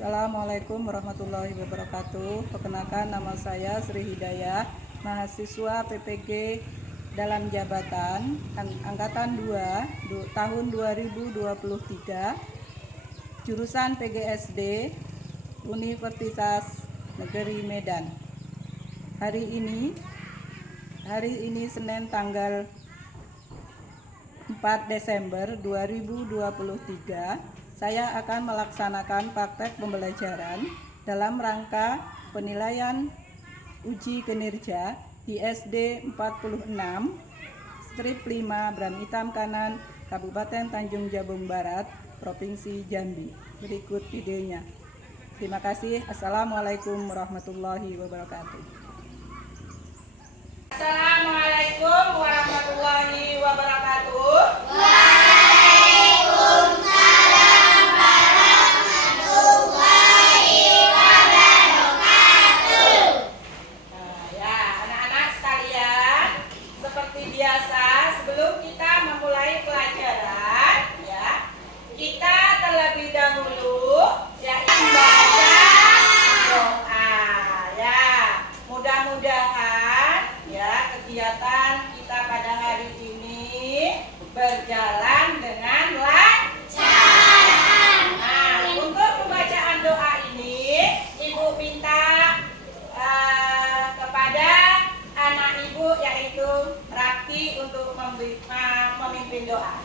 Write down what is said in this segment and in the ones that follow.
Assalamualaikum warahmatullahi wabarakatuh. Perkenalkan, nama saya Sri Hidayah, mahasiswa PPG dalam jabatan Angkatan 2 tahun 2023, jurusan PGSD Universitas Negeri Medan. Hari ini Senin tanggal 4 Desember 2023, saya akan melaksanakan praktek pembelajaran dalam rangka penilaian uji kinerja di SD 46 strip 5 Bram Hitam Kanan, Kabupaten Tanjung Jabung Barat, Provinsi Jambi. Berikut videonya. Terima kasih. Assalamualaikum warahmatullahi wabarakatuh. Assalamualaikum warahmatullahi wabarakatuh. Sebelum kita memulai pelajaran, kita terlebih dahulu membaca doa. Mudah-mudahan kegiatan kita pada hari ini berjalan dengan lancar. Untuk pembacaan doa ini, Ibu minta kepada anak Ibu yaitu Rakti untuk memimpin doa.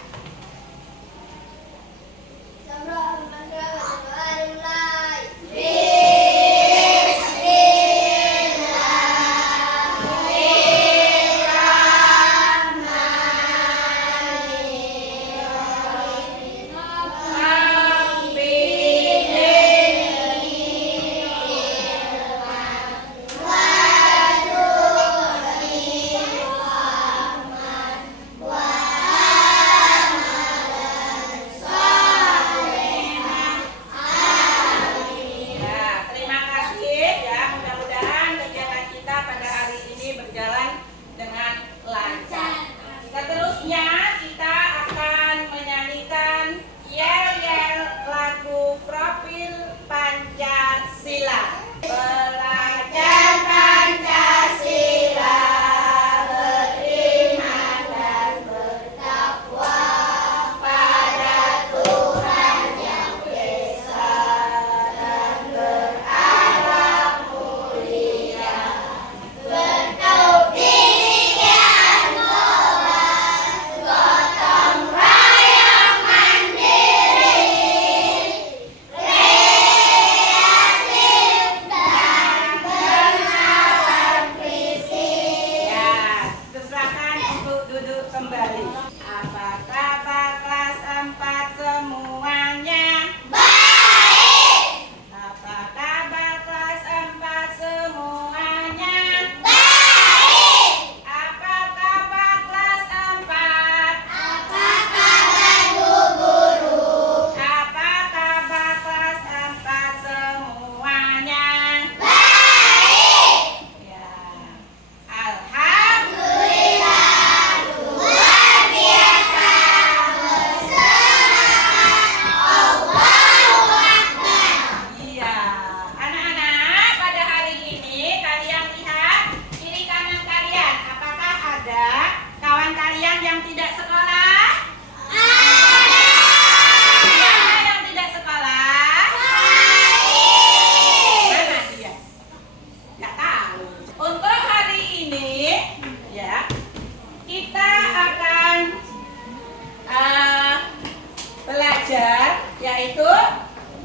Yaitu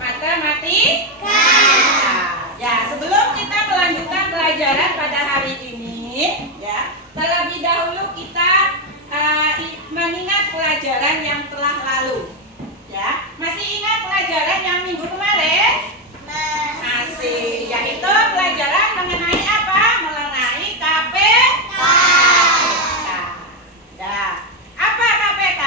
matematika. Sebelum kita melanjutkan pelajaran pada hari ini, terlebih dahulu kita mengingat pelajaran yang telah lalu. Masih ingat pelajaran yang minggu kemarin? Masih, yaitu pelajaran mengenai apa? Mengenai KPK. Apa KPK?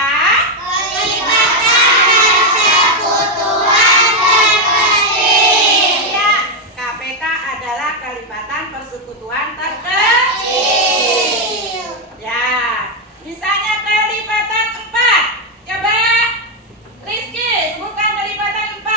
Kelipatan persekutuan terkecil. Misalnya kelipatan 4. Coba Rizky, sebutkan kelipatan 4.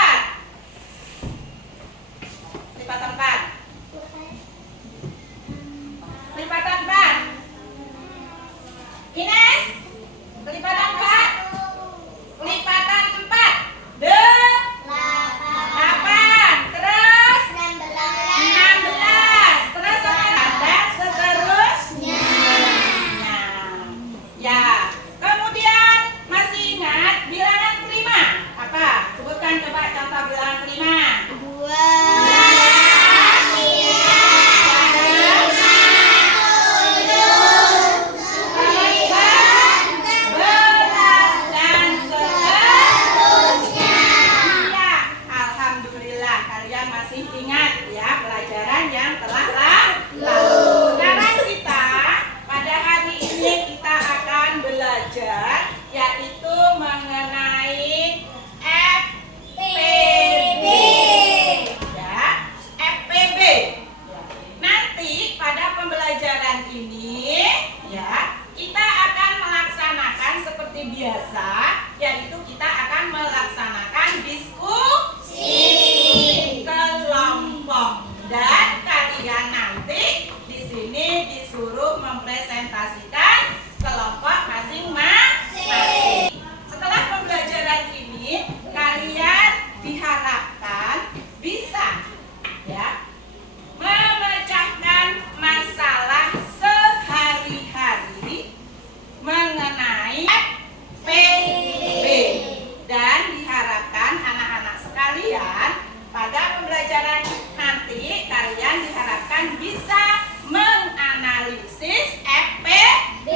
kalian pada pembelajaran nanti kalian diharapkan bisa menganalisis FPB.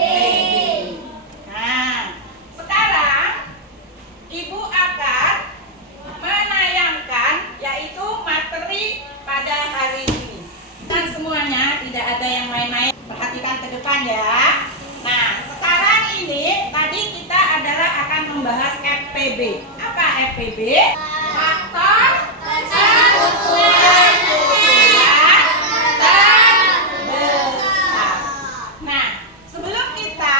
Nah, sekarang Ibu akan menayangkan yaitu materi pada hari ini. Dan semuanya tidak ada yang main-main. Perhatikan ke depan ya. Nah, sekarang ini tadi kita adalah akan membahas FPB. Apa FPB? Faktor persekutuan terbesar. Nah, sebelum kita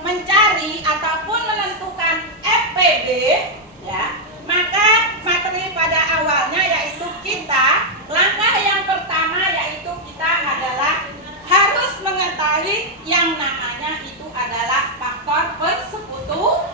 mencari ataupun menentukan FPB, ya, maka materi pada awalnya yaitu kita langkah yang pertama yaitu kita adalah harus mengetahui yang namanya itu adalah faktor persekutuan.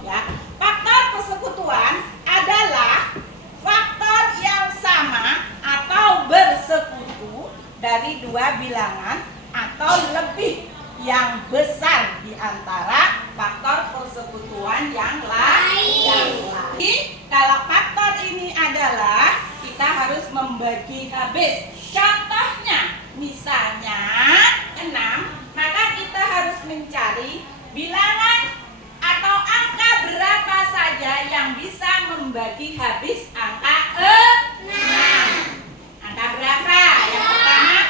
Ya, faktor persekutuan adalah faktor yang sama atau bersekutu dari dua bilangan atau lebih yang besar di antara faktor persekutuan yang lain. Kalau faktor ini adalah kita harus membagi habis. Contohnya, misalnya 6, maka kita harus mencari bilangan atau angka berapa saja yang bisa membagi habis angka 6. Angka berapa? Yang pertama,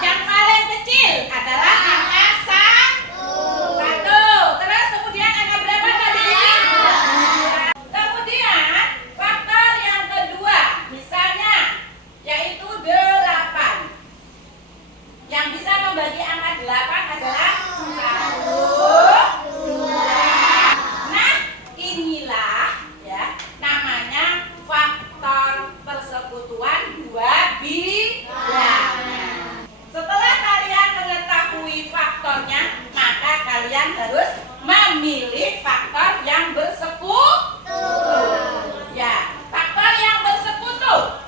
yang paling kecil adalah angka 1. Terus kemudian angka berapa tadi? 2. Kemudian faktor yang kedua, misalnya yaitu 8. Yang bisa membagi angka 8 adalah 1, 2. Nah, inilah ya namanya faktor persekutuan dua bilangan. Setelah kalian mengetahui faktornya, maka kalian harus memilih faktor yang bersekutu. Ya, faktor yang bersekutu.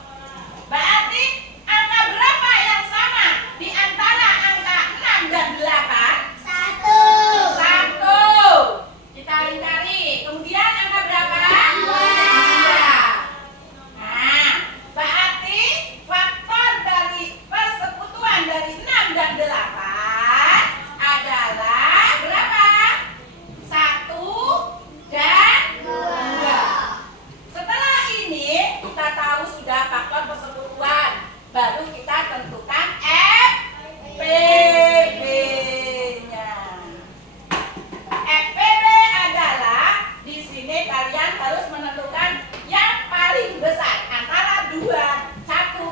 Berarti angka berapa yang sama di antara angka 6 dan 8? 1. Kita lingkari. Kemudian angka berapa? 2. Nah, berarti faktor dari persekutuan dari 6 dan 8 adalah berapa? 1 dan 2. Setelah ini kita tahu sudah faktor persekutuan, baru kita tentukan FPB-nya. FPB adalah di sini kalian harus menentukan yang paling besar antara 1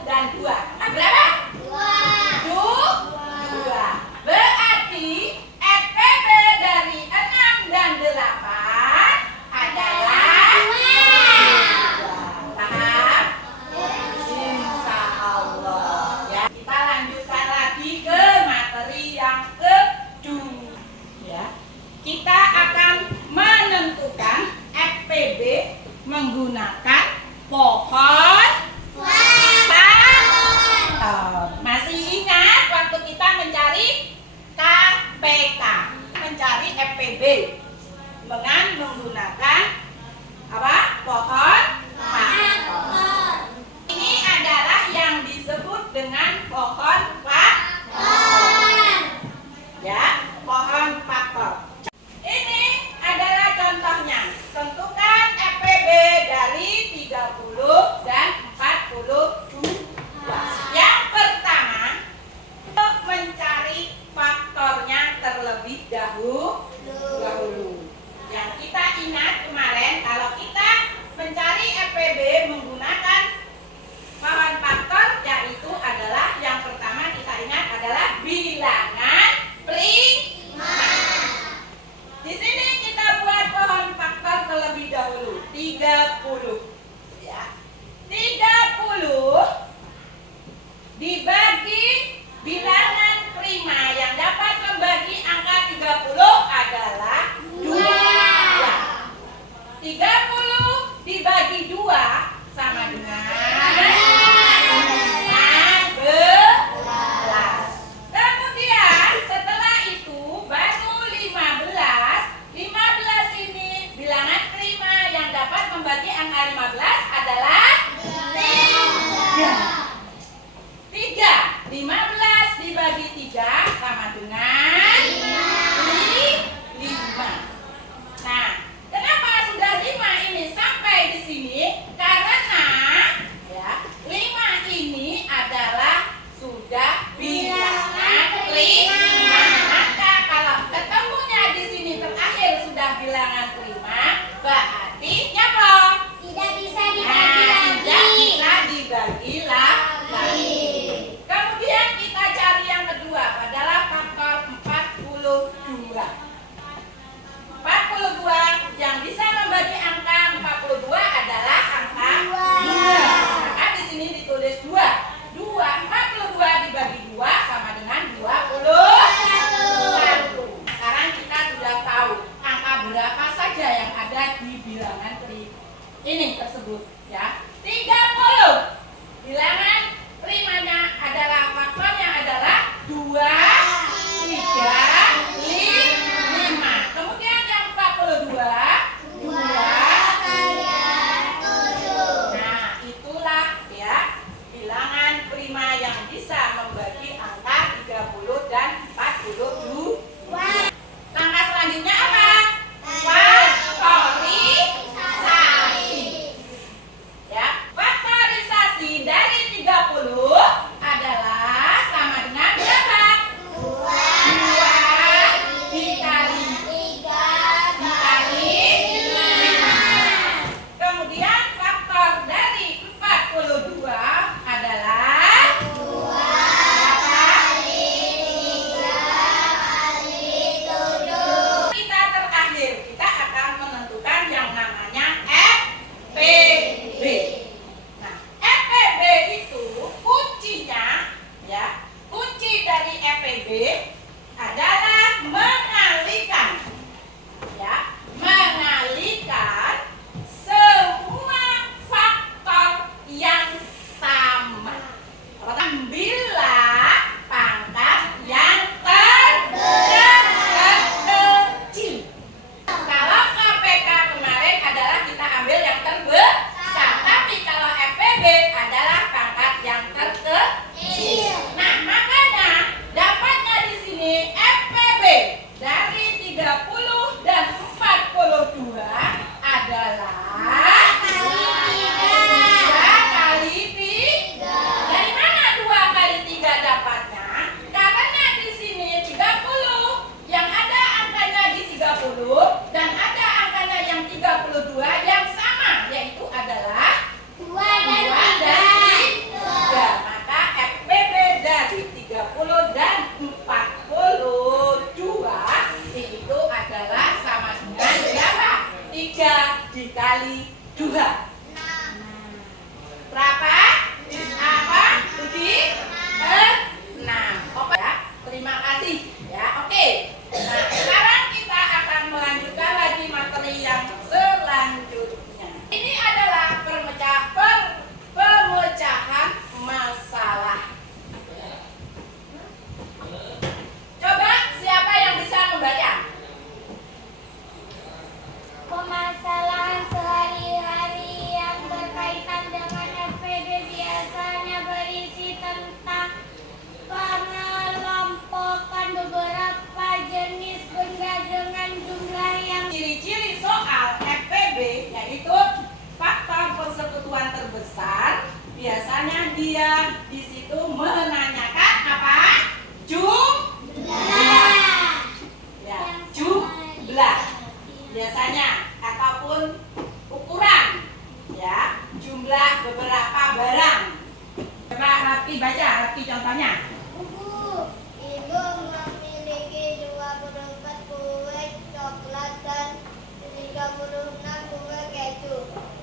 dan 2. Nah, berapa? 2. Berarti FPB dari 6 dan 8 adalah 2. Paham? Insya Allah. Ya, kita lanjutkan lagi ke materi yang kedua. Ya, kita akan menentukan FPB menggunakan pohon. Masih ingat waktu kita mencari KPK, mencari FPB dengan menggunakan apa? Pohon faktor. Ini adalah yang disebut dengan pohon faktor. Ya, pohon faktor. Ini adalah contohnya. Tentukan FPB dari 30 dan 42. Yang pertama, untuk mencari faktornya terlebih dahulu. Yang kita ingat kemarin, kalau kita mencari FPB menggunakan pohon faktor, yaitu adalah yang pertama kita ingat adalah bilangan prima. Di sini kita buat pohon faktor terlebih dahulu. 30. Ya. 30 dibagi bilangan prima yang dapat membagi angka 30 adalah 2. 30 dibagi 2 sama dengan 15. Kemudian setelah itu baru 15. 15 ini bilangan prima yang dapat seperti ini tersebut ya. 30. Bilangan primanya adalah faktornya adalah 2, 3, 5. Kemudian yang 42, 2 Nah, itulah ya bilangan prima yang bisa membagi angka 30 dan 42. Langkah selanjutnya apa? Faktorisasi. Ya, faktorisasi dari 30 adalah sama dengan berapa? 2 dikali 5. Kemudian faktor dari 42 adalah 2 kita terakhir kita akan menentukan yang namanya FPB. Nah, FPB itu kuncinya ya, kunci dari FPB adalah mengalihkan ya, mengalihkan semua faktor yang sama. Ambillah pangkat yang terkecil. Kalau KPK kemarin adalah kita ambil yang terbesar, tapi kalau FPB adalah pangkat yang terkecil. Nah, makanya dapatnya di sini FPB dari 30 dan 42 adalah 2 kali 3. Dari mana 2 kali 3 dapatnya? Karena di sini 30 yang ada angkanya di 30 dan ada angkanya yang 32 yang sama, yaitu adalah 2 dan 3. Maka FPB dari 30 dan 42 itu adalah sama dengan berapa? 3 dikali 2. Berapa? Apa? Budi? 6. Oke ya. Terima kasih ya. Oke. Nah, sekarang kita akan melanjutkan lagi materi yang selanjutnya. Ini adalah pemecahan masalah. Coba siapa yang bisa membaca? Permasalahan sehari-hari yang berkaitan dengan FPB biasanya berisi tentang pengelompokan beberapa jenis benda dengan jumlah yang Ciri-ciri soal FPB yaitu faktor persekutuan terbesar. Biasanya dia di situ menanyakan apa? Jumlah. Ya, jumlah. Biasanya ataupun ukuran ya, jumlah beberapa barang. Coba Rafki baca, Rafki contohnya. buku. Ibu memiliki 24 kue coklat dan 36 kue keju.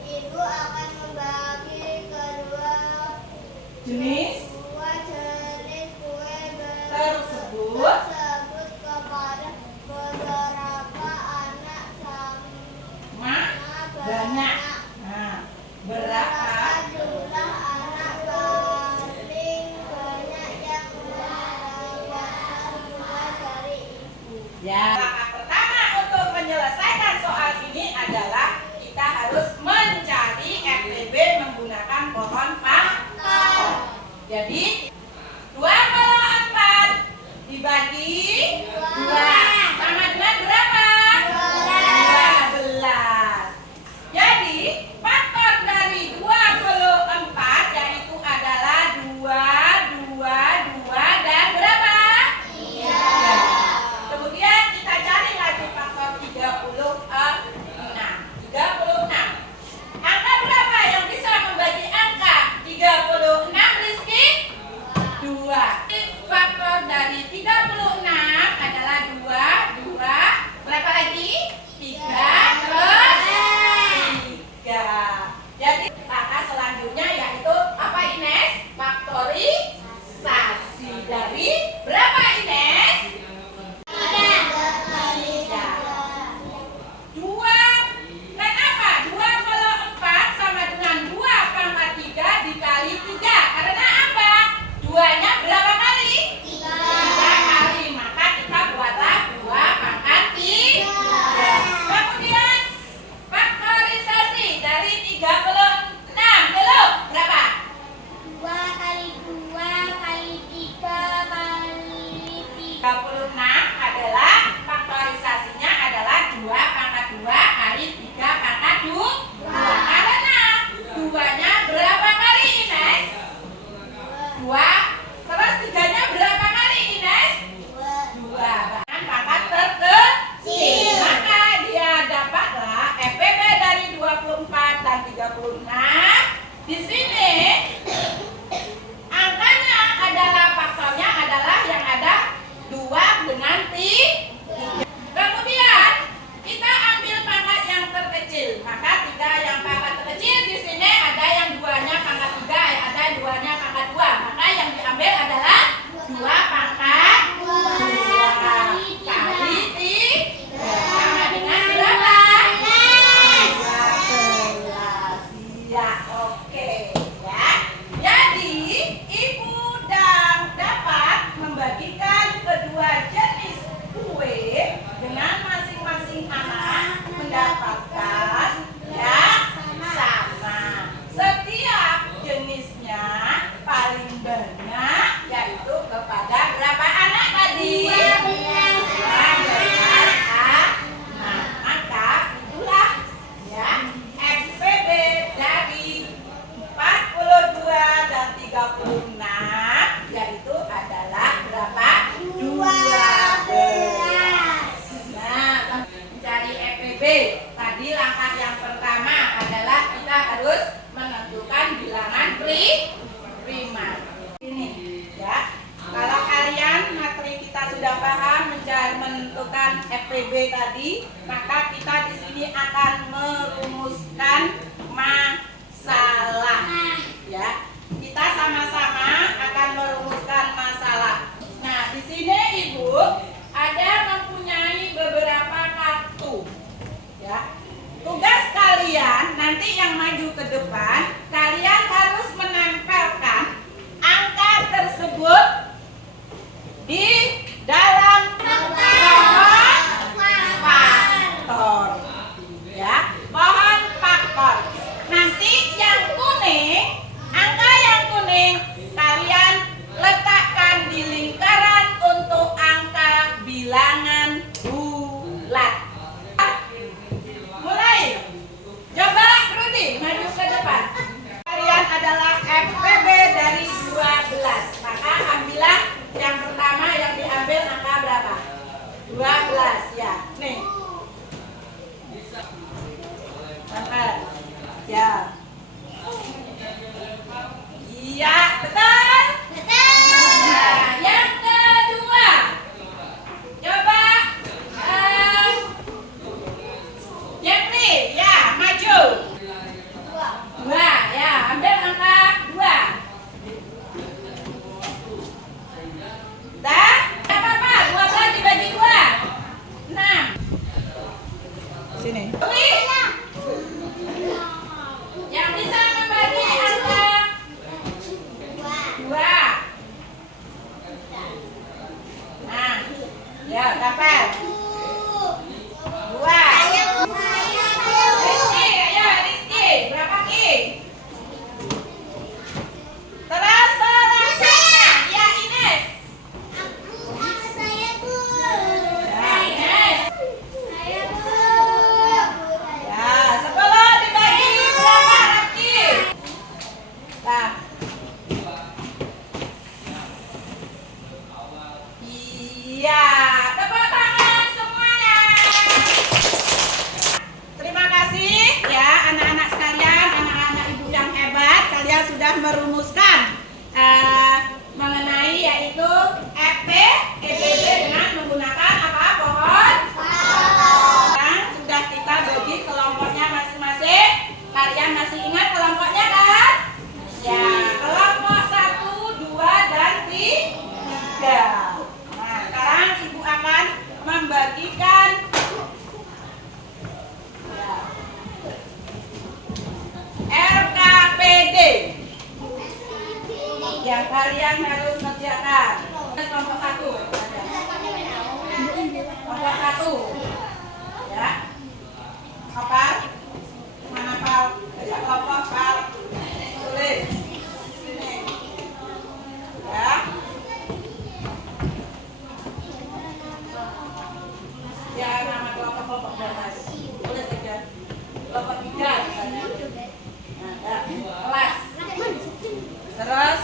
Ibu akan membagi kedua Jenis jenis kue tersebut kepada beberapa anak sama banyak. Nah, berapa? jumlah anak paling banyak yang mendapatkan rumah dari ibu. Ya. Langkah pertama untuk menyelesaikan soal ini adalah kita harus mencari FPB menggunakan pohon faktor. Jadi 2 kalau 4 dibagi 2 sama dengan berapa? 12. Jadi faktor dari 24 yaitu adalah 2, 2 dan berapa? 3. Kemudian kita cari lagi faktor 36. Angka berapa yang bisa membagi angka 36, Rizky? Di sini angkanya adalah faktornya adalah yang ada 2 dengan 3. Kemudian kita ambil pangkat yang terkecil. Maka 3 yang pangkat terkecil di sini ada yang 2-nya pangkat 3, ada 2-nya pangkat 2. Maka yang diambil adalah 2 pangkat 2 kali 3 sama dengan berapa? 12. Ya, oke ya. Jadi ibu dapat membagikan kedua jenis kue dengan masing-masing anak mendapatkan ya sama. Setiap jenisnya paling banyak yaitu kepada berapa anak tadi? 12 anak. Maka itulah ya FPB dari 42 dan 36 yaitu adalah berapa? 12. Nah, mencari FPB tadi langkah yang pertama adalah kita harus menentukan bilangan prima. Ini ya. Kalau kalian materi kita sudah paham mencari menentukan FPB tadi, maka kita di sini akan merumuskan masalah. Ya, kita sama-sama akan merumuskan masalah. Nah, di sini ibu ada mempunyai beberapa kartu. Ya, tugas kalian nanti yang maju ke depan, kalian harus menempelkan angka tersebut di dalam pohon faktor. Ya, pohon faktor. Nanti yang kuning, angka yang kuning kalian letakkan di lingkaran untuk angka bilangan bulat. Mulai. Coba Rudi maju ke depan. Kalian adalah FPB dari 12. Maka ambillah yang pertama yang diambil angka berapa? 12 ya. Nih. Angkat. Ya. Iya, betul? Nah, yang kedua. Coba Jeffrey, ya, maju. 2, ya, ambil angka 2. Dah? Tidak apa-apa, 12 dibagi 2. 6. Sini. Yang bisa membagi angka 2. Nah, ya, dapat 2. Rizky, ayo Rizky, berapa Ki? Terus selanjutnya, ya Ines. Ya Ines. Ya, 10 dibagi berapa Rafki? Nah. Iya, tepuk tangan semuanya. Terima kasih ya anak-anak sekalian, anak-anak ibu yang hebat, kalian sudah merumuskan mengenai yaitu FP, EPB dengan menggunakan apa? Pohon. Sekarang sudah kita bagi kelompoknya masing-masing. Kalian masih ingat kelompoknya kan? Ya, kelompok 1, 2, dan 3. Nah, sekarang ibu akan membagikan RKPD yang kalian harus kerjakan. Kelompok 1. Kelompok 1. Ya. Apa? Mana Pal? Kelompok Pal. Tulis. Sini. Ya. Ya, nama kelompok berapa? Tulis aja. Kelompok 3 misalnya. Nah, ya. Kelas. Terus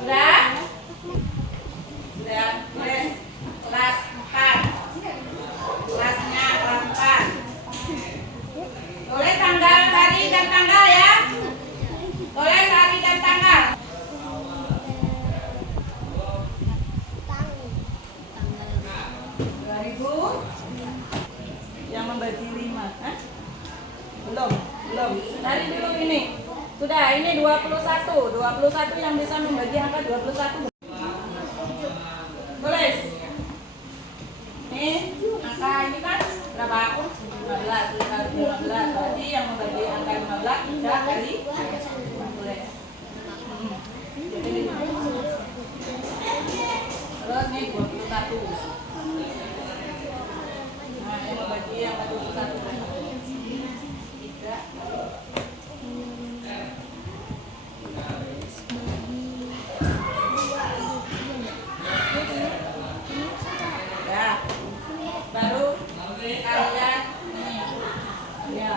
sudah? Sudah. Tulis. Kelas 4. Kelasnya kelas 4. Tulis tanggal hari dan tanggal ya. Belum. Dari dulu ini. Sudah, ini 21. 21 yang bisa membagi angka 21. Tulis. Nih, angka ini kan berapa? 15. 15. Berarti yang membagi angka 15 3 kali. Tulis. Terus nih 21. Nah, yang membagi angka 21. 3. Ya, baru kalian nih. Ya,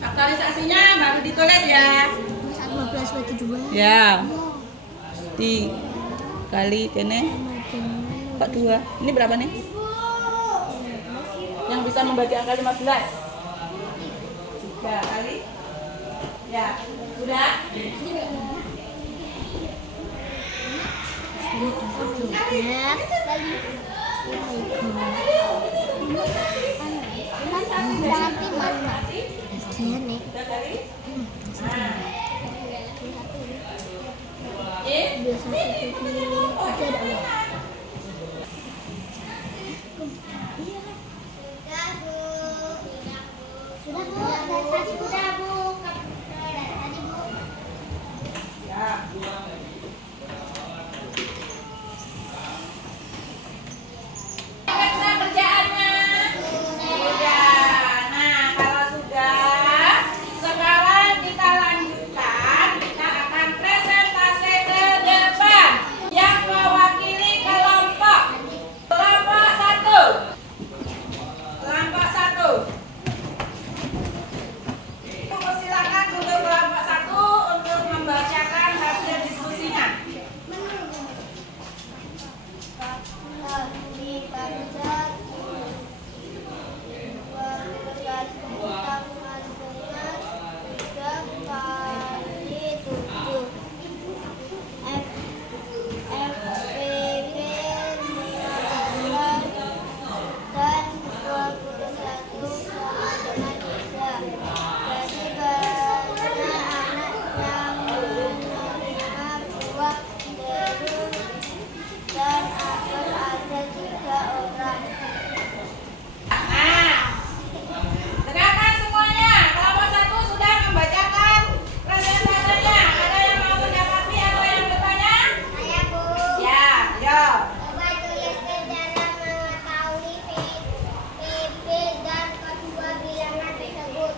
aktualisasinya baru ditulis ya. 15 Ya. Di kali kene 42. Ini berapa nih? Yang bisa membagi angka 15. 3 kali. Ya, sudah? Tiga kali. Nah. Sudah Bu, dari tadi sudah Bu. Dari tadi Bu. Ya. Periksa kerjaannya. Sudah. Nah, kalau sudah, sekarang kita lanjutkan. Kita akan presentasi ke depan yang mewakili kelompok. Kelompok 1. Kelompok 1. Silakan untuk kelompok 1 untuk membacakan hasil diskusinya. Dan apel ada 3 orang. Nah, dengarkan semuanya. Kelompok 1 sudah membacakan presentasinya. Ada yang mau menanggapi atau yang bertanya? Saya Bu. Ya, yo. Coba tuliskan cara mengetahui PP dan kedua bilangan tersebut.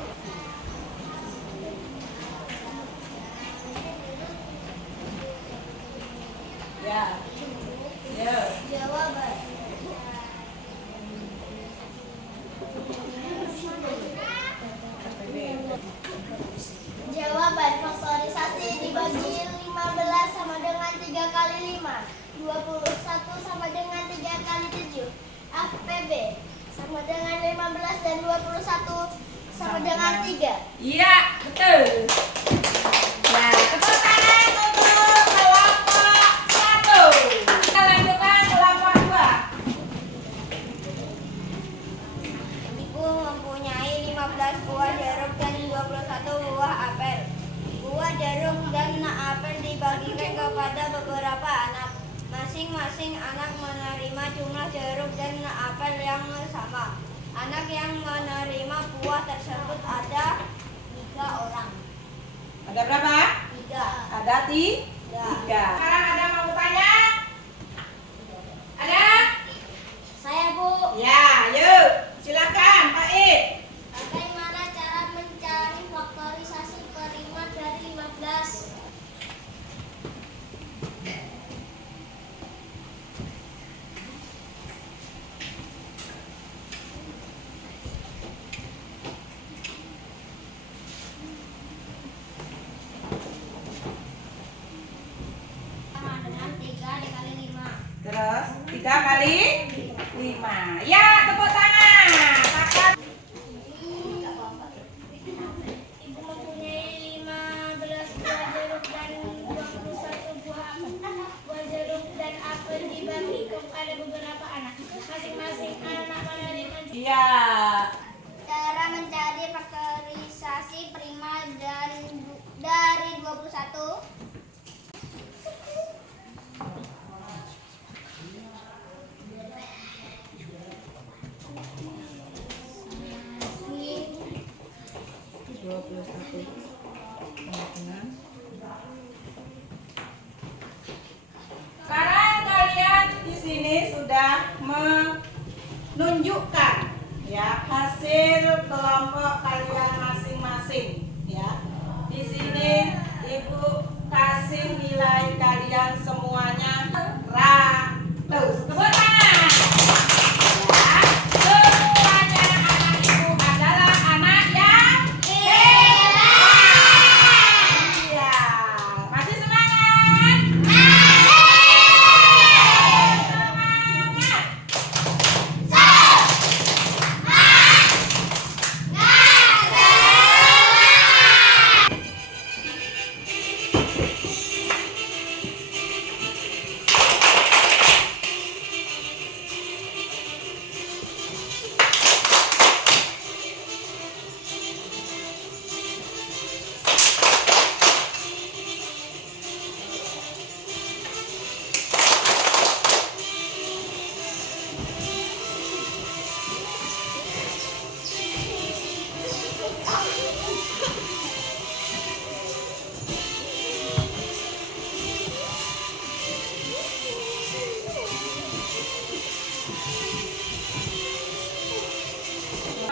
Ya. Yo. Jawaban. Jawaban faktorisasi dibagi 15 sama dengan 3 kali 5. 21 sama dengan 3 kali 7. FPB sama dengan 15 dan 21 sama dengan 3. Iya, betul. Ya, tepuk tangan untuk kelompok 1. Kita lanjutkan kelompok 2. Ibu mempunyai 15 buah jeruk dan 21 buah apel. Buah jeruk dan apel dibagikan kepada beberapa anak. Masing-masing anak menerima jumlah jeruk dan apel yang sama. Anak yang menerima buah tersebut ada 3 orang. Ada berapa? 3. Ada 3. Sekarang ada mau bertanya? Ada? Saya Bu. Ya, yuk. Silakan, Pak Id. Bagaimana cara mencari faktorisasi prima dari 15? Sama dengan 3 dikali 5. Terus 3 kali 5. Ya, tepuk tangan. Kakak. Ibu mempunyai 15 buah jeruk dan 21 buah jeruk dan apel dibagi kepada beberapa anak. Tengah-tengah. Sekarang kalian di sini sudah menunjukkan ya hasil kelompok kalian masing-masing ya. Di sini Ibu kasih nilai kalian semuanya 100. Tepuk tangan. Ya, semuanya anak Ibu adalah anak yang hebat. Iya, masih semangat? Semangat.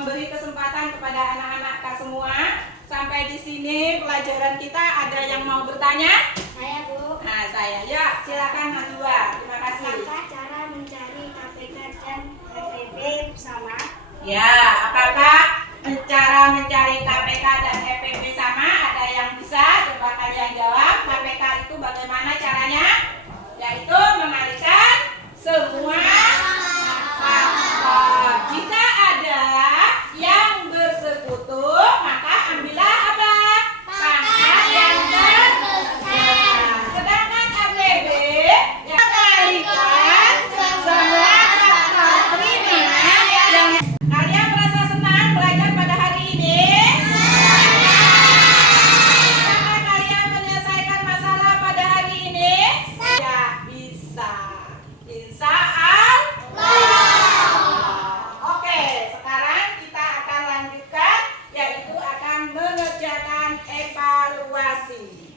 Memberi kesempatan kepada anak-anak Kak semua. Sampai di sini pelajaran kita, ada yang mau bertanya? Saya Bu. Nah, saya. Ya, silakan Najwa. Terima kasih. Apakah cara mencari KPK dan FEB sama? Ya, apakah cara mencari KPK dan FEB sama? Ada yang bisa? Coba kalian jawab. KPK itu bagaimana caranya? Yaitu mengalihkan semua faktor. Jika ada yang bersekutu, maka ambillah apa? Pangkat yang terbesar. Sedangkan FEB yang mengalihkan semua faktor prima yang kalian merasa senang belajar pada hari ini? Apakah kalian menyelesaikan masalah pada hari ini? Ya, bisa. Insya Allah. Oke, sekarang kita akan lanjutkan, yaitu akan mengerjakan evaluasi.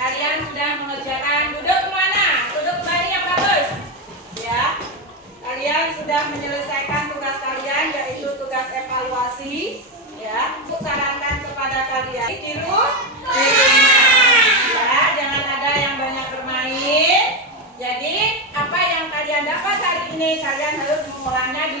Kalian sudah mengerjakan, duduk kemana? Duduk kembali yang bagus ya. Kalian sudah menyelesaikan tugas kalian, yaitu tugas evaluasi ya. Aku sarankan kepada kalian tiru di rumah ya, jangan ada yang banyak bermain. Jadi apa yang kalian dapat hari ini, kalian harus mengulangnya di